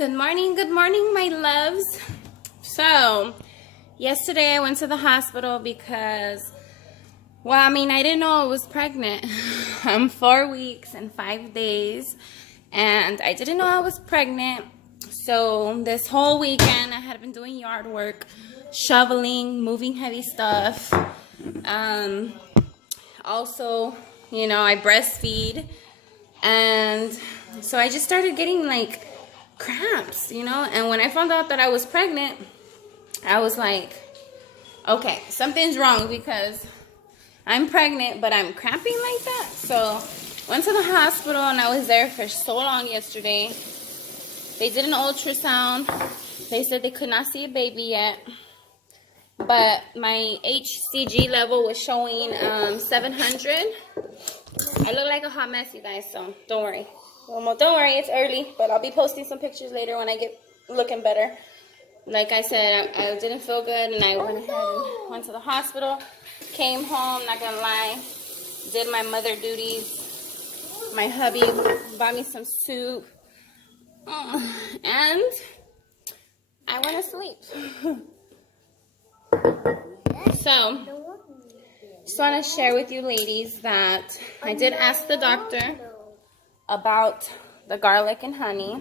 Good morning, my loves. So, yesterday I went to the hospital because, I didn't know I was pregnant. I'm 4 weeks and 5 days, and I didn't know I was pregnant. So, this whole weekend I had been doing yard work, shoveling, moving heavy stuff. Also, I breastfeed, and so I just started getting like cramps, and when I found out that I was pregnant, I was like, okay, something's wrong because I'm pregnant, but I'm cramping like that. So went to the hospital, and I was there for so long yesterday. They did an ultrasound. They said they could not see a baby yet, but my HCG level was showing 700. I look like a hot mess, you guys, so don't worry. Well, don't worry, it's early, but I'll be posting some pictures later when I get looking better. Like I said, I didn't feel good, and I went ahead and went to the hospital. Came home, not gonna lie, did my mother duties. My hubby bought me some soup, and I went to sleep. So, just want to share with you ladies that I did ask the doctor about the garlic and honey.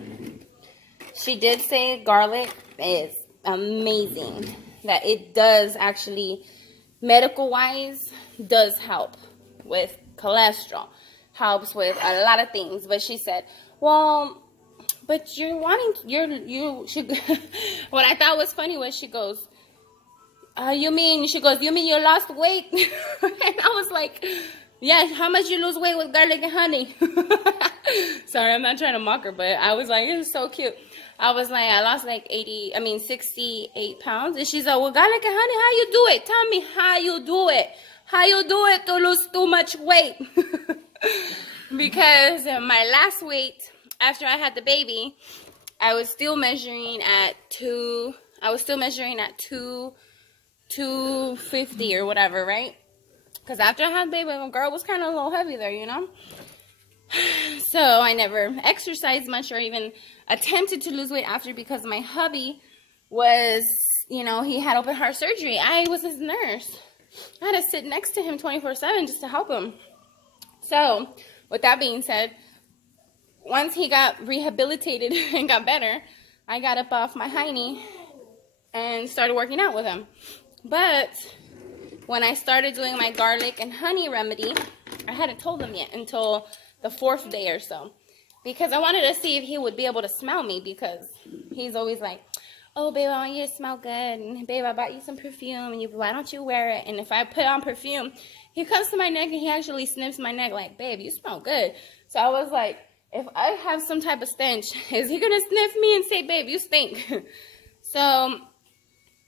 She did say garlic is amazing, that it does actually, medical wise, does help with cholesterol, helps with a lot of things. But she said, well, but you should what I thought was funny was she goes, you mean you lost weight? And I was like, yeah, how much you lose weight with garlic and honey? Sorry, I'm not trying to mock her, but I was like, it's so cute. I was like, I lost like 68 pounds. And she's like, well, garlic and honey, how you do it? Tell me how you do it. How you do it to lose too much weight? Because my last weight, after I had the baby, I was still measuring at 250 or whatever, right? Because after I had the baby, my girl was kind of a little heavy there, So I never exercised much or even attempted to lose weight after, because my hubby was, he had open heart surgery. I was his nurse. I had to sit next to him 24/7 just to help him. So with that being said, once he got rehabilitated and got better, I got up off my hiney and started working out with him. But when I started doing my garlic and honey remedy, I hadn't told him yet until the 4th day or so, because I wanted to see if he would be able to smell me, because he's always like, oh, babe, I want you to smell good, and babe, I bought you some perfume, and why don't you wear it? And if I put on perfume, he comes to my neck and he actually sniffs my neck like, babe, you smell good. So I was like, if I have some type of stench, is he gonna sniff me and say, babe, you stink? So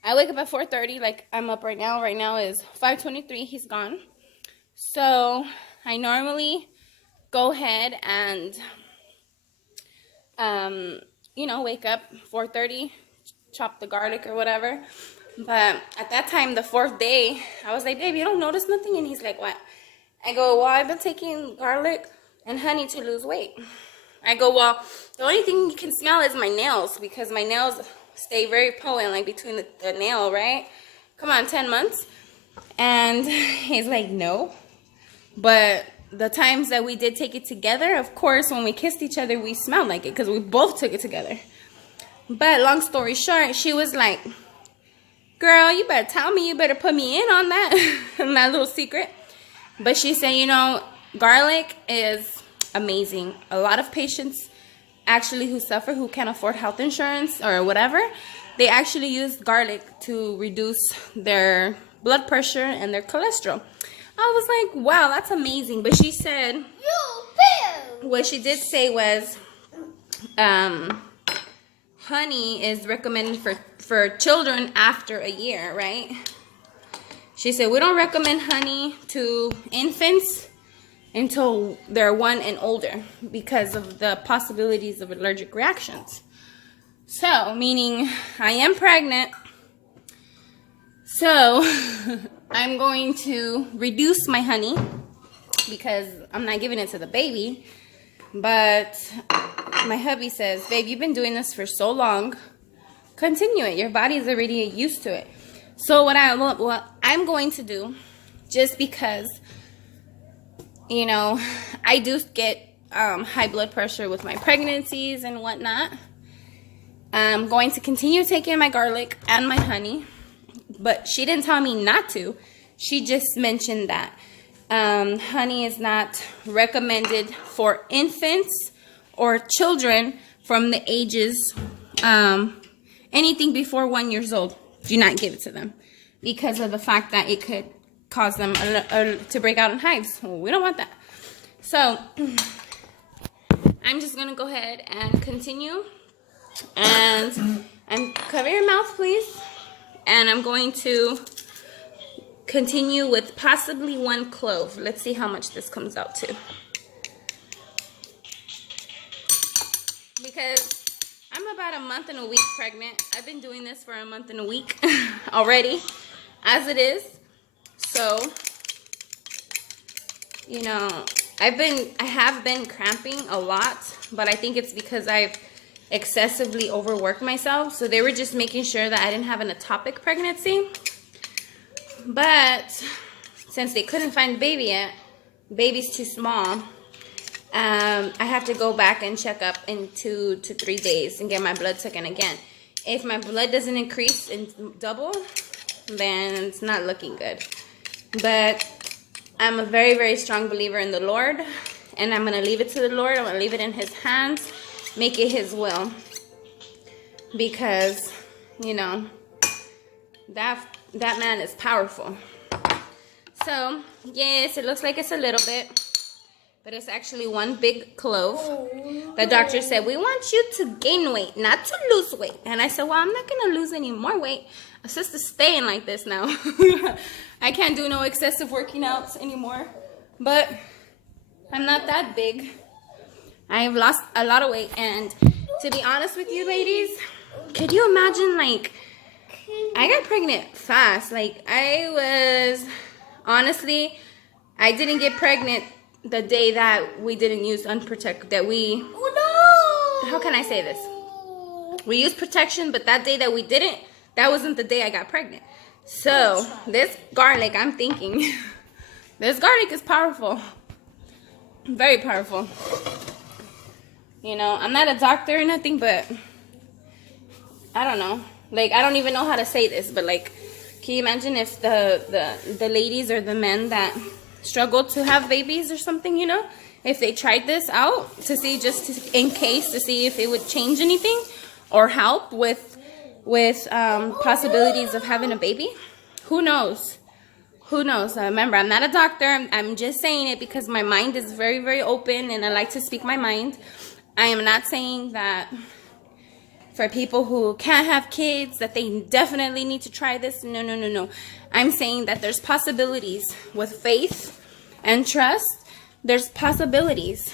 I wake up at 4:30, like I'm up right now. Right now is 5:23, he's gone. So I normally go ahead and, wake up 4:30, chop the garlic or whatever. But at that time, the 4th day, I was like, babe, you don't notice nothing? And he's like, what? I go, well, I've been taking garlic and honey to lose weight. I go, well, the only thing you can smell is my nails, because my nails stay very potent, like between the nail, right? Come on, 10 months. And he's like, no. But the times that we did take it together, of course, when we kissed each other, we smelled like it because we both took it together. But long story short, she was like, girl, you better tell me, you better put me in on that, that little secret. But she said, garlic is amazing. A lot of patients actually who can't afford health insurance or whatever, they actually use garlic to reduce their blood pressure and their cholesterol. I was like, wow, that's amazing. But she said, what she did say was, honey is recommended for children after a year, right? She said, we don't recommend honey to infants until they're 1 and older, because of the possibilities of allergic reactions. So, meaning I am pregnant, so I'm going to reduce my honey because I'm not giving it to the baby. But my hubby says, babe, you've been doing this for so long. Continue it. Your body's already used to it. So what I'm going to do, just because, you know, I do get high blood pressure with my pregnancies and whatnot, I'm going to continue taking my garlic and my honey. But she didn't tell me not to. She just mentioned that honey is not recommended for infants or children from the ages, anything before 1 year old. Do not give it to them because of the fact that it could cause them to break out in hives. Well, we don't want that. So I'm just going to go ahead and continue. And cover your mouth, please. And I'm going to continue with possibly 1 clove. Let's see how much this comes out to. Because I'm about a month and a week pregnant. I've been doing this for a month and a week already, as it is. So, you know, I have been cramping a lot, but I think it's because I've excessively overworked myself. So they were just making sure that I didn't have an ectopic pregnancy. But since they couldn't find the baby yet, baby's too small, I have to go back and check up in 2 to 3 days and get my blood taken again. If my blood doesn't increase and double, then it's not looking good. But I'm a very, very strong believer in the Lord, and I'm going to leave it to the Lord. I'm going to leave it in his hands, make it his will, because, you know, that man is powerful. So, yes, it looks like it's a little bit, but it's actually 1 big clove. The doctor said, we want you to gain weight, not to lose weight. And I said, well, I'm not going to lose any more weight. I'm just staying like this now. I can't do no excessive working outs anymore. But I'm not that big. I have lost a lot of weight. And to be honest with you, ladies, could you imagine, like, I got pregnant fast. Like, honestly, I didn't get pregnant the day that we didn't use unprotected, how can I say this? We used protection, but that day that we didn't, that wasn't the day I got pregnant. So, this garlic, I'm thinking, this garlic is powerful. Very powerful. You know, I'm not a doctor or nothing, but I don't know. Like, I don't even know how to say this, but like, can you imagine if the ladies or the men that struggle to have babies or something, you know, if they tried this out to see, in case, to see if it would change anything or help with possibilities of having a baby? Who knows? Who knows? Remember, I'm not a doctor. I'm just saying it because my mind is very, very open and I like to speak my mind. I am not saying that for people who can't have kids that they definitely need to try this. No, no, no, no. I'm saying that there's possibilities with faith and trust. There's possibilities,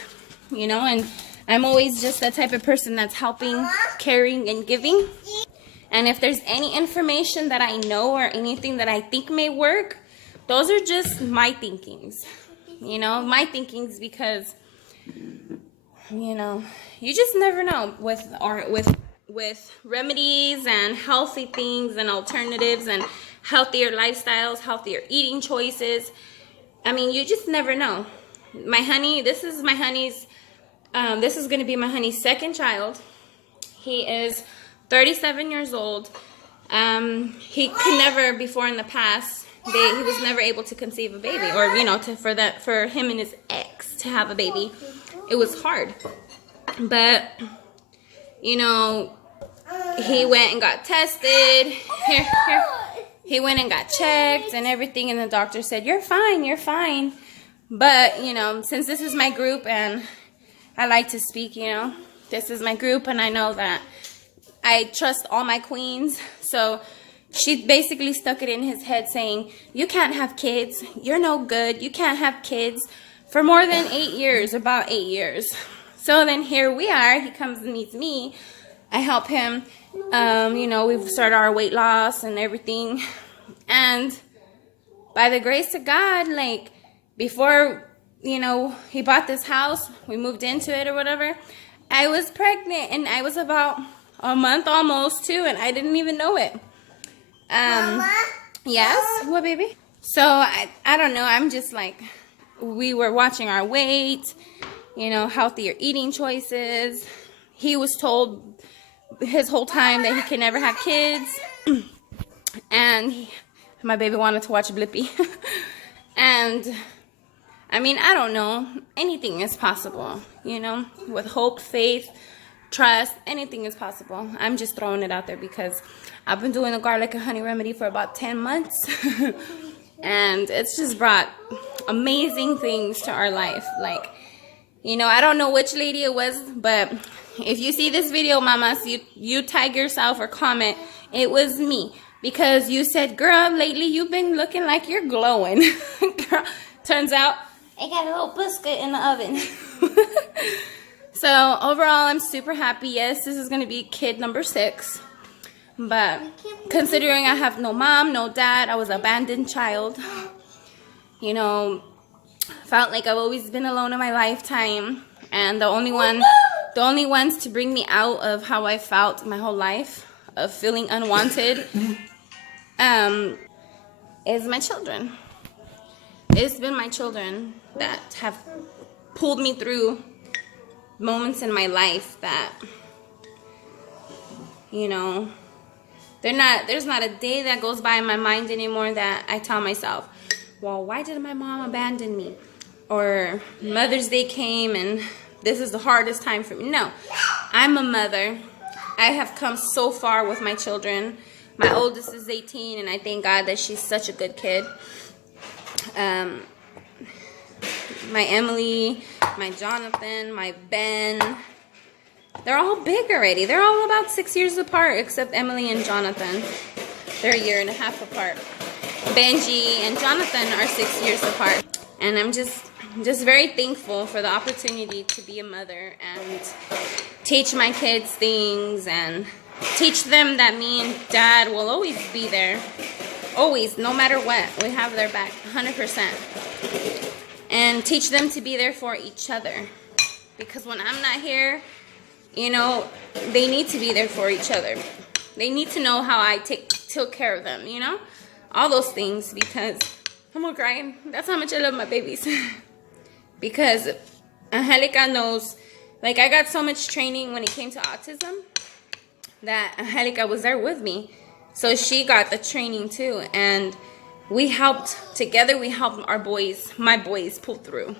you know, and I'm always just that type of person that's helping, caring, and giving. And if there's any information that I know or anything that I think may work, those are just my thinkings, you know, my thinkings, because, you know, you just never know with remedies and healthy things and alternatives and healthier lifestyles, healthier eating choices. I mean, you just never know. My honey, this is my honey's, this is going to be my honey's 2nd child. He is 37 years old. He could never, before in the past, he was never able to conceive a baby, or, you know, for him and his ex to have a baby. It was hard. But, you know, he went and got tested. Here. He went and got checked and everything, and the doctor said, you're fine, you're fine. But, you know, since this is my group and I like to speak, you know, this is my group and I know that I trust all my queens. So she basically stuck it in his head saying, you can't have kids, you're no good, you can't have kids, for more than 8 years, about 8 years. So then here we are, he comes and meets me. I help him, you know, we've started our weight loss and everything. And by the grace of God, like, before, you know, he bought this house, we moved into it or whatever, I was pregnant, and I was about a month almost too, and I didn't even know it. Mama? Yes? What, baby? So, I don't know. I'm just like, we were watching our weight, you know, healthier eating choices. He was told his whole time that he can never have kids. And my baby wanted to watch Blippi. And, I mean, I don't know. Anything is possible, you know? With hope, faith, trust, anything is possible. I'm just throwing it out there because I've been doing the garlic and honey remedy for about 10 months. And it's just brought amazing things to our life. Like, you know, I don't know which lady it was, but if you see this video, mamas, you tag yourself or comment, it was me. Because you said, girl, lately you've been looking like you're glowing. Girl, turns out I got a little biscuit in the oven. So overall, I'm super happy. Yes, this is going to be kid number 6. But considering I have no mom, no dad, I was an abandoned child. You know, felt like I've always been alone in my lifetime. And the only ones to bring me out of how I felt my whole life, of feeling unwanted, is my children. It's been my children that have pulled me through moments in my life that, you know, there's not a day that goes by in my mind anymore that I tell myself, well, why did my mom abandon me? Or Mother's Day came and this is the hardest time for me. No, I'm a mother. I have come so far with my children. My oldest is 18, and I thank God that she's such a good kid. My Emily, my Jonathan, my Ben, they're all big already. They're all about 6 years apart, except Emily and Jonathan. They're a year and a half apart. Benji and Jonathan are 6 years apart. And I'm just very thankful for the opportunity to be a mother and teach my kids things and teach them that me and Dad will always be there. Always, no matter what. We have their back, 100%. And teach them to be there for each other. Because when I'm not here, you know, they need to be there for each other. They need to know how I took care of them, you know? All those things, because I'm gonna cry. That's how much I love my babies. Because Angelica knows, like, I got so much training when it came to autism that Angelica was there with me. So she got the training too. And we helped, together we helped my boys pull through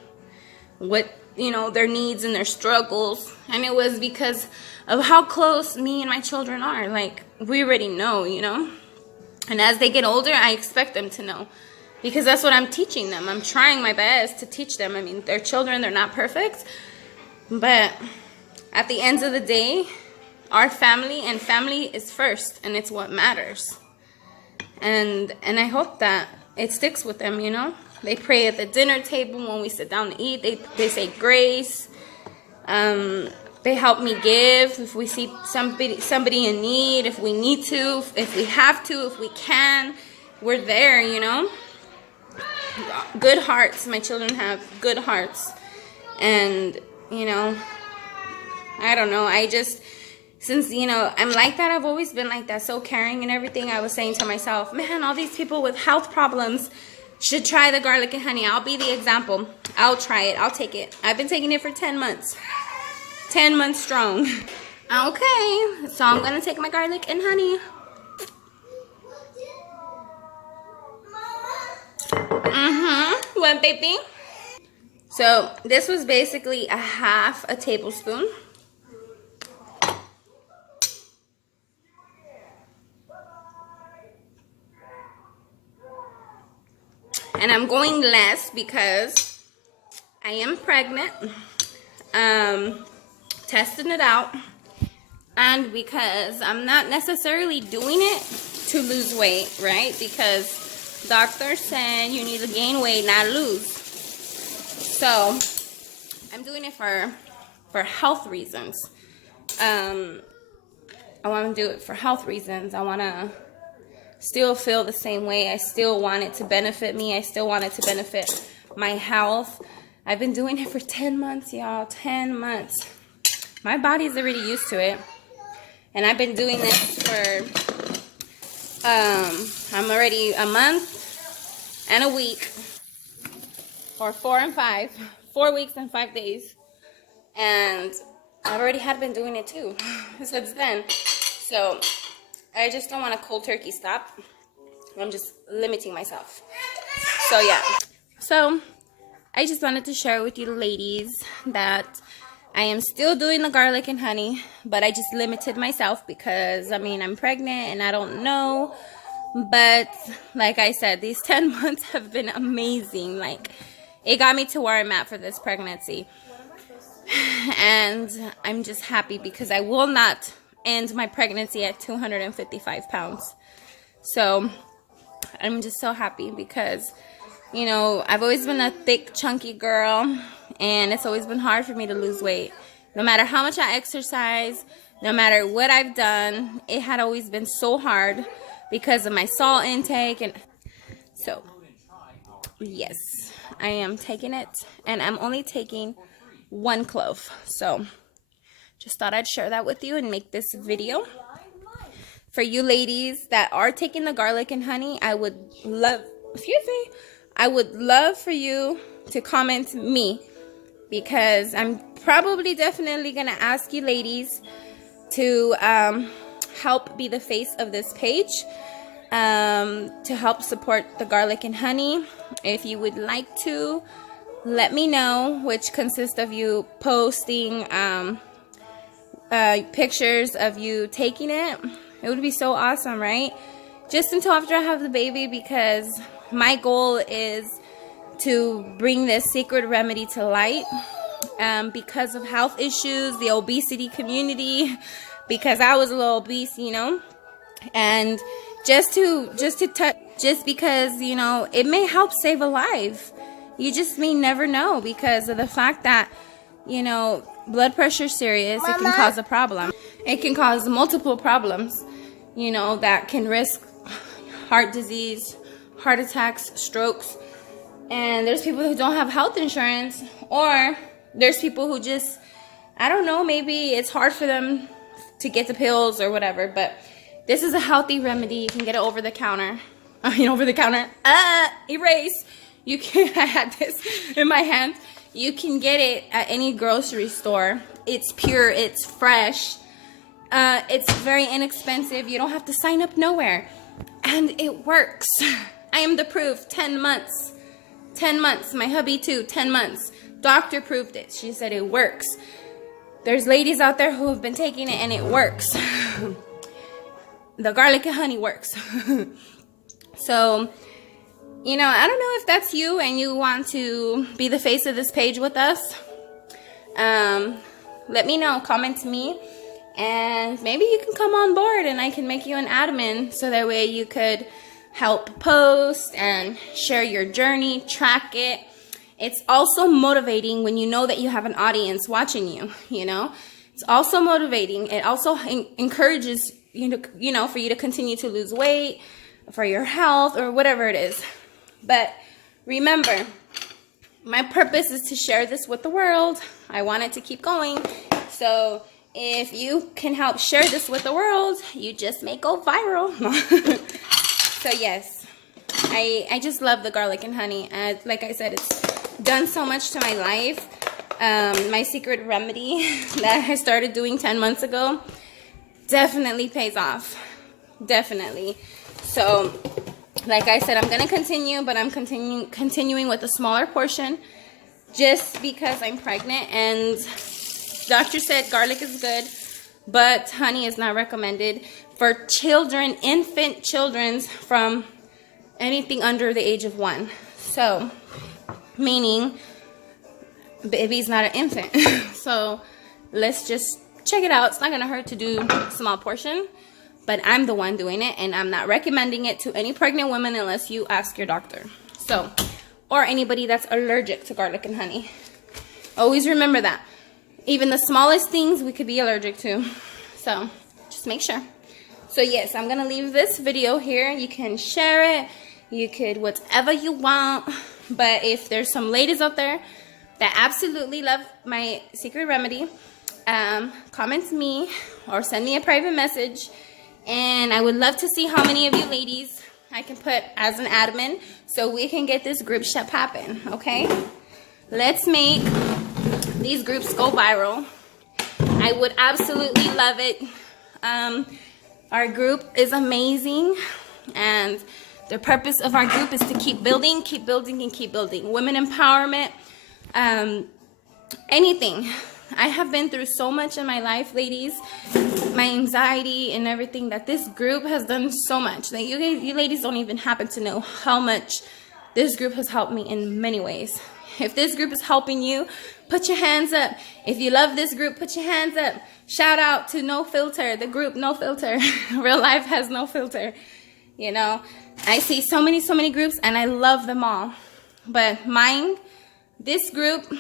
what, you know, their needs and their struggles. And it was because of how close me and my children are. Like, we already know, you know. And as they get older, I expect them to know. Because that's what I'm teaching them. I'm trying my best to teach them. I mean, they're children, they're not perfect. But at the end of the day, our family is first, and it's what matters. And I hope that it sticks with them, you know. They pray at the dinner table when we sit down to eat. They say grace. They help me give if we see somebody in need, if we need to, if we have to, if we can. We're there, you know. Good hearts. My children have good hearts. And, you know, I don't know. Since, you know, I'm like that, I've always been like that, so caring and everything. I was saying to myself, man, all these people with health problems should try the garlic and honey. I'll be the example. I'll try it. I'll take it. I've been taking it for 10 months. 10 months strong. Okay, so I'm going to take my garlic and honey. What, baby? So this was basically a half a tablespoon. And I'm going less because I am pregnant. Testing it out. And because I'm not necessarily doing it to lose weight, right? Because doctor said you need to gain weight, not lose. So I'm doing it for health reasons. I want to do it for health reasons. I want to still feel the same way. I still want it to benefit me. I still want it to benefit my health. I've been doing it for 10 months, y'all. 10 months. my body's already used to it. And I've been doing this for, I'm already a month and a week, or 4 weeks and 5 days. And I've already been doing it too since then. So I just don't want a cold turkey stop. I'm just limiting myself. So yeah. So I just wanted to share with you ladies that I am still doing the garlic and honey, but I just limited myself because, I mean, I'm pregnant and I don't know. But like I said, these 10 months have been amazing. Like, it got me to where I'm at for this pregnancy. And I'm just happy because I will not end my pregnancy at 255 pounds. So I'm just so happy because, you know, I've always been a thick, chunky girl, and it's always been hard for me to lose weight. No matter how much I exercise, no matter what I've done, it had always been so hard because of my salt intake. And so, yes, I am taking it, and I'm only taking 1 clove. So, just thought I'd share that with you and make this video. For you ladies that are taking the garlic and honey, I would love, for you to comment me, because I'm probably definitely going to ask you ladies to help be the face of this page, to help support the garlic and honey. If you would like to, let me know, which consists of you posting pictures of you taking it. It would be so awesome, right? Just until after I have the baby, because my goal is to bring this secret remedy to light, because of health issues, the obesity community, because I was a little obese, you know, and just because, you know, it may help save a life. You just may never know, because of the fact that, you know, blood pressure is serious. It can cause a problem. It can cause multiple problems, you know, that can risk heart disease, heart attacks, strokes. And there's people who don't have health insurance, or there's people who just, I don't know, maybe it's hard for them to get the pills or whatever. But this is a healthy remedy. You can get it over the counter. Erase. You can, I had this in my hand. You can get it at any grocery store. It's pure, it's fresh. It's very inexpensive. You don't have to sign up nowhere. And it works. I am the proof. 10 months. 10 months. My hubby too. 10 months. Doctor proved it. She said it works. There's ladies out there who have been taking it and it works. The garlic and honey works. So, you know, I don't know if that's you and you want to be the face of this page with us. Let me know. Comment to me. And maybe you can come on board and I can make you an admin, so that way you could help post and share your journey, track it. It's also motivating when you know that you have an audience watching you, you know. It's also motivating. It also encourages you know, for you to continue to lose weight, for your health, or whatever it is. But remember, my purpose is to share this with the world. I want it to keep going. So if you can help share this with the world, you just may go viral. So yes, I just love the garlic and honey. Like I said, it's done so much to my life. My secret remedy that I started doing 10 months ago definitely pays off. Definitely. So like I said, I'm going to continue, but I'm continuing with a smaller portion just because I'm pregnant, and doctor said garlic is good, but honey is not recommended for children, infant children from anything under the age of 1. So, meaning baby's not an infant. So, let's just check it out. It's not going to hurt to do a small portion, but I'm the one doing it, and I'm not recommending it to any pregnant women unless you ask your doctor. So, or anybody that's allergic to garlic and honey. Always remember that. Even the smallest things we could be allergic to. So, just make sure. So, yes, I'm going to leave this video here. You can share it. You could whatever you want. But if there's some ladies out there that absolutely love my secret remedy, comment me or send me a private message, and I would love to see how many of you ladies I can put as an admin so we can get this group shit popping, okay? Let's make these groups go viral. I would absolutely love it. Our group is amazing, and the purpose of our group is to keep building, and keep building. Women empowerment, anything. I have been through so much in my life, ladies. My anxiety and everything, that this group has done so much. Like you ladies don't even happen to know how much this group has helped me in many ways. If this group is helping you, put your hands up. If you love this group, put your hands up. Shout out to No Filter, the group No Filter. Real life has no filter. You know, I see so many groups, and I love them all. But this group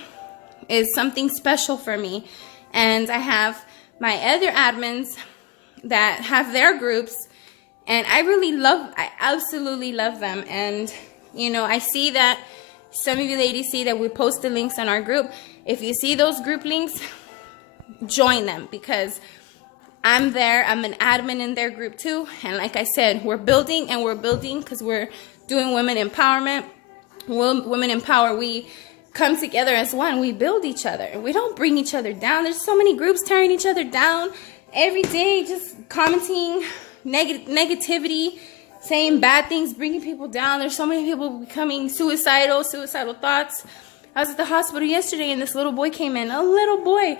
is something special for me. And I have my other admins that have their groups, and I absolutely love them. And, you know, I see that some of you ladies see that we post the links in our group. If you see those group links, join them, because I'm there. I'm an admin in their group too. And like I said, we're building because we're doing women empowerment. Women empower. We come together as one. We build each other. We don't bring each other down. There's so many groups tearing each other down every day, just commenting negativity, saying bad things, bringing people down. There's so many people becoming suicidal thoughts. I was at the hospital yesterday, and this little boy came in, a little boy,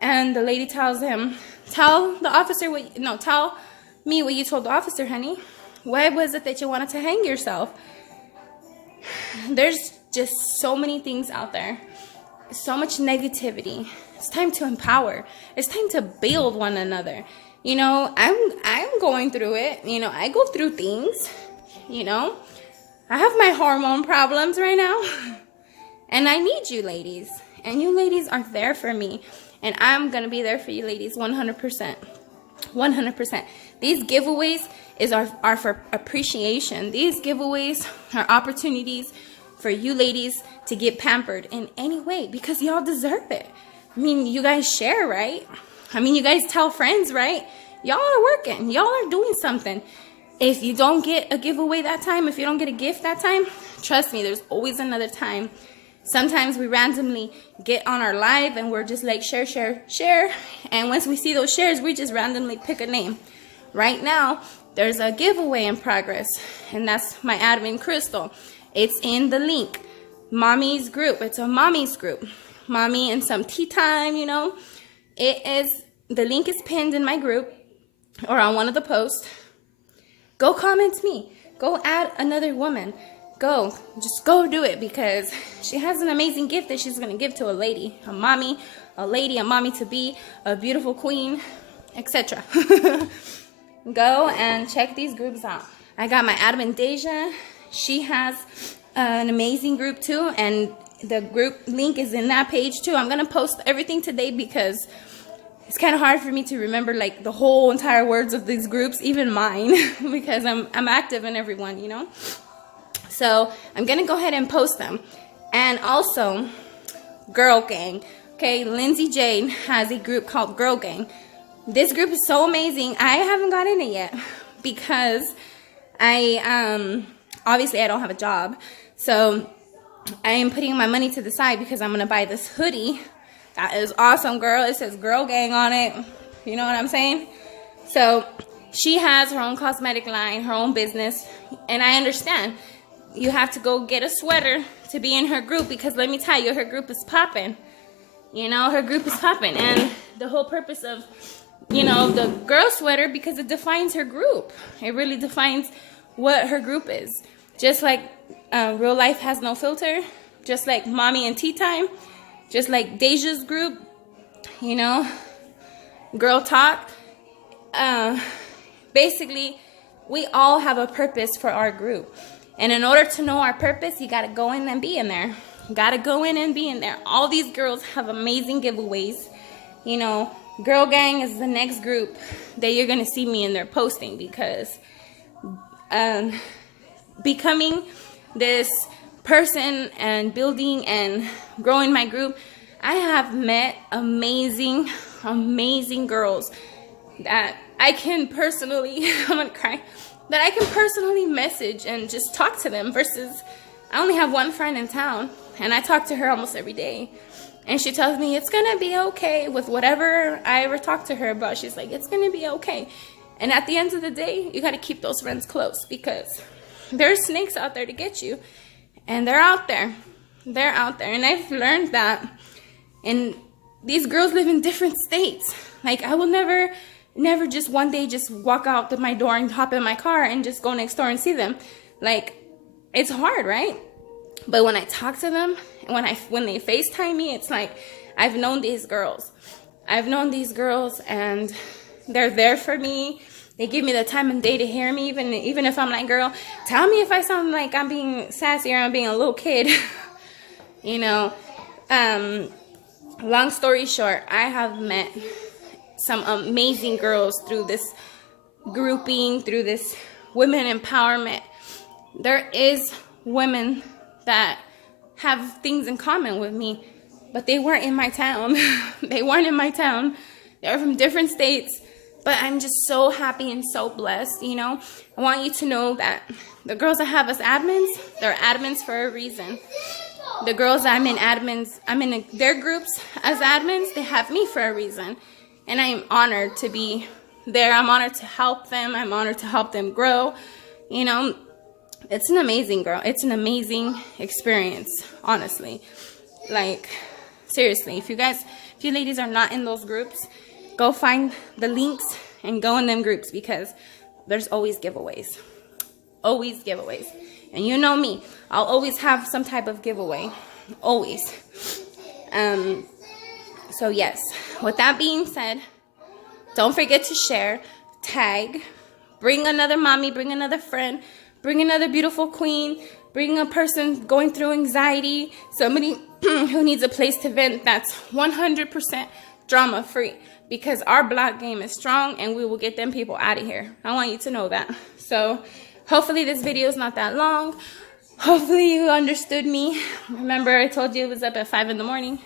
and the lady tells him, tell me what you told the officer, honey. Why was it that you wanted to hang yourself? There's just so many things out there, so much negativity. It's time to empower. It's time to build one another. You know, I'm going through it. You know, I go through things. You know, I have my hormone problems right now, and I need you ladies, and you ladies are there for me, and I'm gonna be there for you ladies 100%. 100%. These giveaways are for appreciation. These giveaways are opportunities for you ladies to get pampered in any way, because y'all deserve it. I mean, you guys share, right? I mean, you guys tell friends, right? Y'all are working. Y'all are doing something. If you don't get a giveaway that time, if you don't get a gift that time, trust me, there's always another time. Sometimes we randomly get on our live and we're just like share. And once we see those shares, we just randomly pick a name. Right now, there's a giveaway in progress, and that's my admin, Crystal. It's in the link. Mommy's group. It's a mommy's group. Mommy and some tea time, you know. The link is pinned in my group or on one of the posts. Go comment me. Go add another woman. Just go do it, because she has an amazing gift that she's going to give to a lady, a mommy to be, a beautiful queen, etc. Go and check these groups out. I got my admin, Deja. She has an amazing group too, and the group link is in that page too. I'm going to post everything today because it's kind of hard for me to remember like the whole entire words of these groups, even mine, because I'm active in everyone, you know. So I'm going to go ahead and post them. And also, Girl Gang. Okay, Lindsay Jade has a group called Girl Gang. This group is so amazing. I haven't got in it yet because obviously I don't have a job. So I am putting my money to the side because I'm going to buy this hoodie. That is awesome, girl. It says Girl Gang on it. You know what I'm saying? So she has her own cosmetic line, her own business. And I understand. You have to go get a sweater to be in her group, because let me tell you, her group is popping. You know, her group is popping. And the whole purpose of, you know, the girl sweater, because it defines her group. It really defines what her group is. Just like Real Life Has No Filter. Just like Mommy and Tea Time. Just like Deja's group. You know, Girl Talk. Basically, we all have a purpose for our group. And in order to know our purpose, you got to go in and be in there. You got to go in and be in there. All these girls have amazing giveaways. You know, Girl Gang is the next group that you're going to see me in there posting, because becoming this person and building and growing my group, I have met amazing amazing girls that I can personally, I'm gonna cry, that I can personally message and just talk to them, versus I only have one friend in town and I talk to her almost every day. And she tells me it's gonna be okay with whatever I ever talk to her about. She's like, it's gonna be okay. And at the end of the day, you gotta keep those friends close, because there's snakes out there to get you. And they're out there. They're out there. And I've learned that. And these girls live in different states. Like, I will never just one day just walk out to my door and hop in my car and just go next door and see them. Like, it's hard, right? But when I talk to them, when they FaceTime me, it's like, I've known these girls. I've known these girls, and they're there for me. They give me the time and day to hear me, even if I'm like, girl, tell me if I sound like I'm being sassy or I'm being a little kid. You know, long story short, I have met some amazing girls through this grouping, through this women empowerment. There is women that have things in common with me, but they weren't in my town. They weren't in my town. They're from different states. But I'm just so happy and so blessed, you know. I want you to know that the girls that have us admins, they're admins for a reason. The girls I'm in their groups as admins, they have me for a reason. And I'm honored to be there. I'm honored to help them. I'm honored to help them grow. You know, it's an amazing girl. It's an amazing experience, honestly. Like, seriously, if you ladies are not in those groups, go find the links and go in them groups, because there's always giveaways. Always giveaways. And you know me, I'll always have some type of giveaway. Always. So yes, with that being said, don't forget to share, tag, bring another mommy, bring another friend, bring another beautiful queen, bring a person going through anxiety, somebody who needs a place to vent that's 100% drama free, because our block game is strong and we will get them people out of here. I want you to know that. So hopefully this video is not that long. Hopefully you understood me. Remember, I told you it was up at 5 in the morning.